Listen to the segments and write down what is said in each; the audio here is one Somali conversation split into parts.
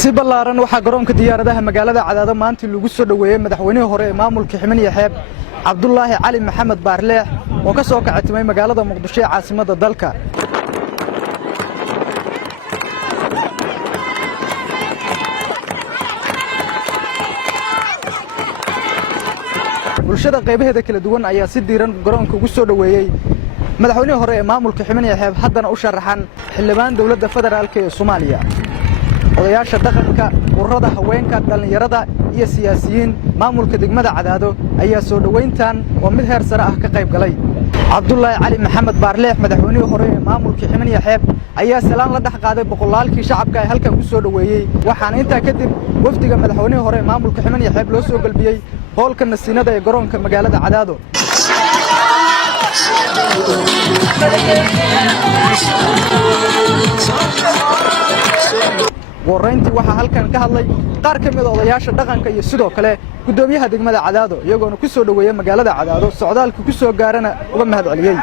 si ballaaran waxaa garoonka diyaaradaha magaalada Cadaado maanta lagu soo dhaweeyay madaxweynihii hore ee maamulka Ximan iyo Xeeb Cabdullaahi Cali Maxamed Baarleex oo ka soo kacay magaalada Muqdisho ee caasimadda dalka. bulshada qaybaheeda kala duwan ayaa si diiran garoonka ugu soo dhaweeyay madaxweynihii hore ee maamulka Ximan iyo Xeeb haddana u sharaxan xildhibaan dawladda federaalka ee Soomaaliya. odayaasha dhaqanka ururada haweenka dhalinyarada iyo siyaasiyiin maamulka degmada Cadaado ayaa soo dhaweyntan oo mid heer sare ah ka qayb galay. Cabdullaahi Cali Maxamed Baarleex madaxweynihii hore ee maamulka Ximan iyo Xeeb ayaa salaan la dhex qaaday boqolaalkii shacabka ee halkan ku soo dhaweeyay, waxaana intaa kadib wafdiga madaxweynihii hore ee maamulka Ximan iyo Xeeb loo soo galbiyay hoolka nasiinada ee garoonka magaalada Cadaado. warreyntii waxaa halkan ka hadlay qaar ka mid ah odayaasha dhaqanka iyo sidoo kale gudoomiyaha degmada Cadaado iyagoona ku soo dhaweeyay magaalada Cadaado socdaalka ku soo gaarana uga mahad celiyay.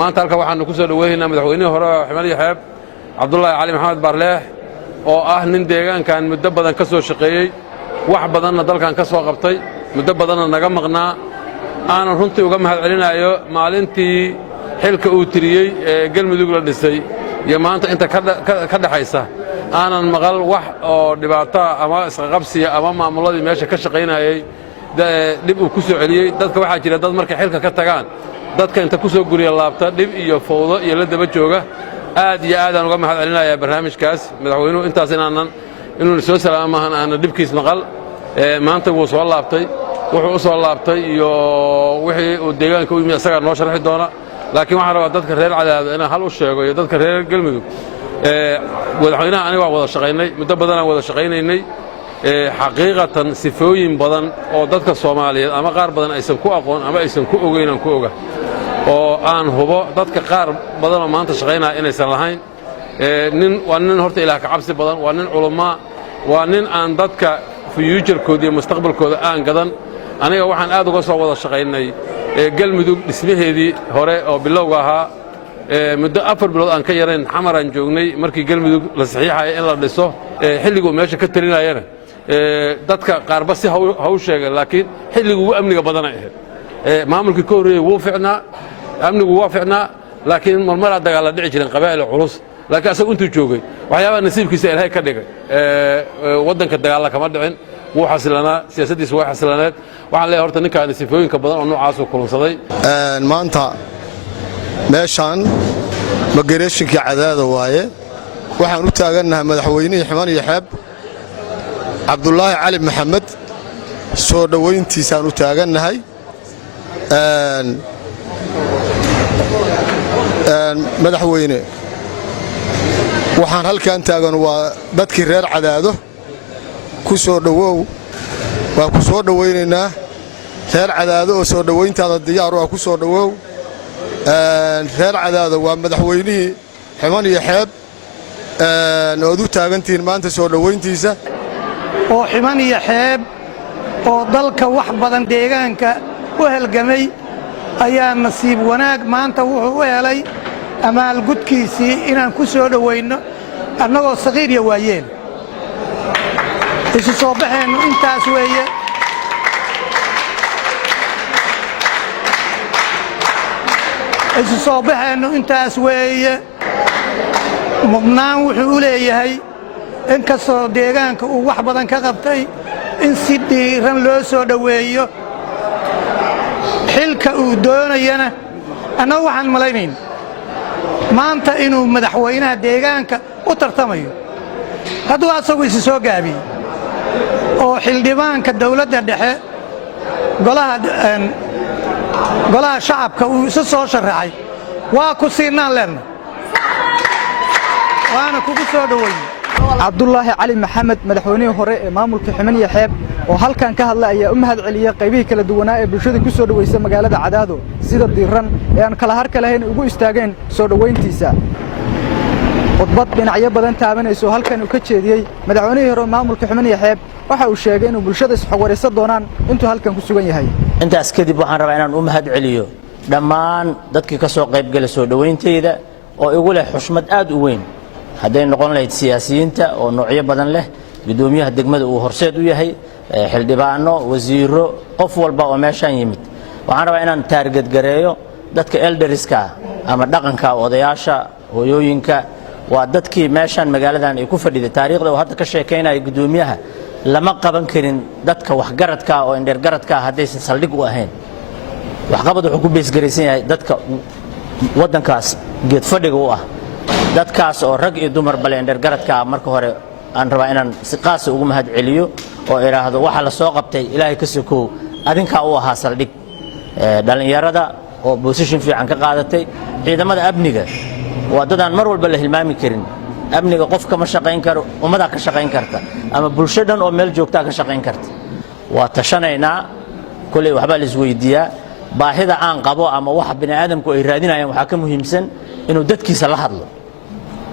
maanta halka waxaanu ku soo dhaweeynaa madaxweynihii hore Ximan iyo Xeeb Cabdullaahi Cali Maxamed Baarleex oo ah nin deegaankan muddo badan ka soo shaqeeyay, wax badanna dalkan ka soo qabtay, muddo badanna naga maqnaa. aanan runtii uga mahad celinayo maalintii xilka uu tiriyey ee galmudug la dhisay iyo maanta inta ka dhaxaysa aanan maqal wax oo dhibaato ama isqaqabsiya ama maamuladii meesha ka shaqaynayay dib uu ku soo celiyey. dadka waxaa jira dad markay xilka ka tagaan dadka inta ku soo guriya laabta dhib iyo fowdo iyo la daba jooga. aad iyo aadaan uga mahad celinayaa barnaamijkaas madaxweynuhu intaas inuu soo salaamo maahan aanan dhibkiis maqal. maanta wuu soo laabtay, wuxuu u soo laabtay iyo wixii uu deegaanka u yimi isagaa noo sharxi doona. laakiin waxaan rabaa dadka reer Cadaado inaan hal u sheego iyo dadka reer galmudug madaxweynaha aniga waan wada shaqaynay, muddo badanaan wada shaqaynaynay. xaqiiqatan sifooyin badan oo dadka Soomaaliyeed ama qaar badan aysan ku aqoon ama aysan ku ogeyn ku oga oo aan hubo dadka qaar badan oo maanta shaqaynaya inaysan lahayn. waa nin horta ilaah ka cabsi badan, waa nin culumma, waa nin aan dadka future-kooda iyo mustaqbalkooda aan gadan. aniga waxaan aad uga soo wada shaqaynay galmudug dhismaheedii hore oo bilowga ahaa. muddo 4 bilood aan ka yarayn xamaraan joognay markii galmudug la saxiixayay in la dhiso. xilliguu meesha ka talinayana dadka qaarba si haw sheegay, laakiin xilligu ugu amniga badanay ahayd. maamulkii ka horreeyey wuu ficnaa, amnigu waa ficnaa, laakiin marmaraa dagaal la dhici jirin qabaa'il culus. laakiin asagu intuu joogay waxyaabaha nasiibkiisa ilaahay ka dhigay. waddanka dagaalla kama dhicin, wuu xasilanaa, siyaasaddiisa way xasilaneed. waxaan leeyahay horta ninkaani sifooyinka badan oo noocaasuu kulunsaday. maanta meeshaan migrationkii Cadaado waaye. waxaan u taagannahay madaxweynihii Ximan iyo Xeeb Cabdullaahi Cali Maxamed soo dhaweyntiisaan u taagannahay. madaxweyne waxaan halkan taagan waa dadkii reer Cadaado ku soo dhawow, waa ku soo dhaweynaynaa reer Cadaado oo soo dhaweyntaada diyaar ah ku soo dhawow. reer Cadaado waa madaxweynihii Ximan iyo Xeeb oo u taagantiin maanta soo dhaweyntiisa oo Ximan iyo Xeeb oo dalka wax badan deegaanka u halgamay ayaa nasiib wanaag maanta wuxuu u helay amaal gudkiisii inaan ku soo dhaweyno annagoo saqiir iyo waayeen. isu soo baxeennu intaas weeye. isu soo baxeennu intaas weeye. mudnaan wuxuu u leeyahay in kastoo deegaanka uu wax badan ka qabtay in si dhiiran loo soo dhaweeyo. xilka uu doonayana annagu waxaan malaynayn maanta inuu madaxweynaha deegaanka u tartamayo. hadduu asagu isu soo gaabiyey oo xildhibaanka dawladda dhexe golaha shacabka uu isu soo sharaxay waa ku siinaan leenna, waana kugu soo dhaweeyey. Cabdullaahi Cali Maxamed madaxweynihii hore ee maamulka Ximan iyo Xeeb oo halkan ka hadlay ayaa u mahad celiyay qaybihii kala duwanaa ee bulshada ku soo dhaweysay magaalada Cadaado sida diiran ee aan kala harka lahayn ugu istaageen soo dhaweyntiisa. khudbad dhinacyo badan taabanayso halkan uu ka jeediyay madaxweynihii hore maamulka Ximan iyo Xeeb waxa uu sheegay inuu bulshada isxogwareysan doonaan intuu halkan ku sugan yahay. intaas kadib waxaan rabaa inaan u mahad celiyo dhammaan dadkii ka soo qayb galay soo dhaweynteeda oo igu leh xushmad aad u weyn hadday noqon lahayd siyaasiyiinta oo noocyo badan leh gudoomiyaha degmada uu horseed u yahay xildhibaano wasiiro qof walba oo meeshaan yimid waxaan rabaa inaan taarget gareeyo dadka elderiska ama dhaqanka odayaasha hooyooyinka waa dadkii meeshaan magaaladan ay ku fadhiday taariikhda oo hadda ka sheekeynaya gudoomiyaha lama qaban karin dadka waxgaradka oo indhergaradka haddaysan saldhig u ahayn waxqabad wuxuu ku beesgaraysan yahay dadka waddankaas geed fadhiga u ah dadkaas oo rag iyo dumar bale indhergaradka marka hore aan rabaa inaan si qaas ugu mahad celiyo oo iraahdo waxa la soo qabtay ilaahay ka sokow adinka u ahaa saldhig dhalinyarada oo position fiican ka qaadatay ciidamada amniga waa dadaan mar walba la hilmaami karin amniga qof kama shaqayn karo ummada ka shaqayn karta ama bulshadan oo meel joogta ka shaqayn karta waa tashanaynaa kulay waxba la isweydiiyaa baahida aan qabo ama wax bini aadamku ay raadinayaan waxa ka muhiimsan inuu dadkiisa la hadlo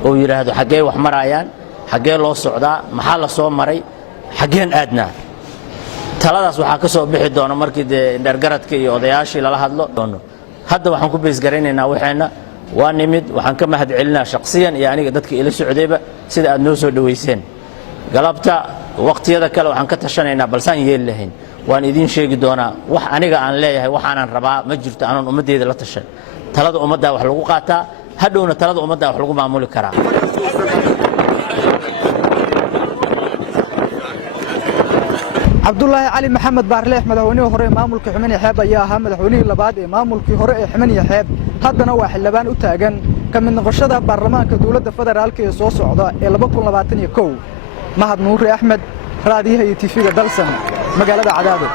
oo yiraahdo xagee wax marayaan xagee loo socdaa maxaa la soo maray xageen aadnaa taladaas waxa ka soo bixi doona markii indhergaradka iyo odayaashii lala hadlo hadda waxaan ku beesgaraynaynaa waxeena waa nimid waxaan ka mahad celinaa shakhsiyan iyo aniga dadka ila socdayba sida aad noo soo dhaweyseen galabta waqtiyada kale waxaan ka tashanaynaa balsaan yeel lahayn waan idin sheegi doonaa wax aniga aan leeyahay waxaanan rabaa ma jirto aanan ummadeeda la tashan talada ummadda wax lagu qaataa hadhowna talada ummadda wax lagu maamuli karaa cabdullaahi cali maxamed baarleex madaxweynihii hore ee maamulka ximani xeeb ayaa ahaa madaxweynihii labaad ee maamulkii hore ee ximani xeeb haddana waa xildhibaan u taagan ka mid noqoshada baarlamaanka dowladda federaalka ee soo socda ee 2021 mahad nuuri axmed raadiyaha iyo TV-ga dalsan magaalada Cadaado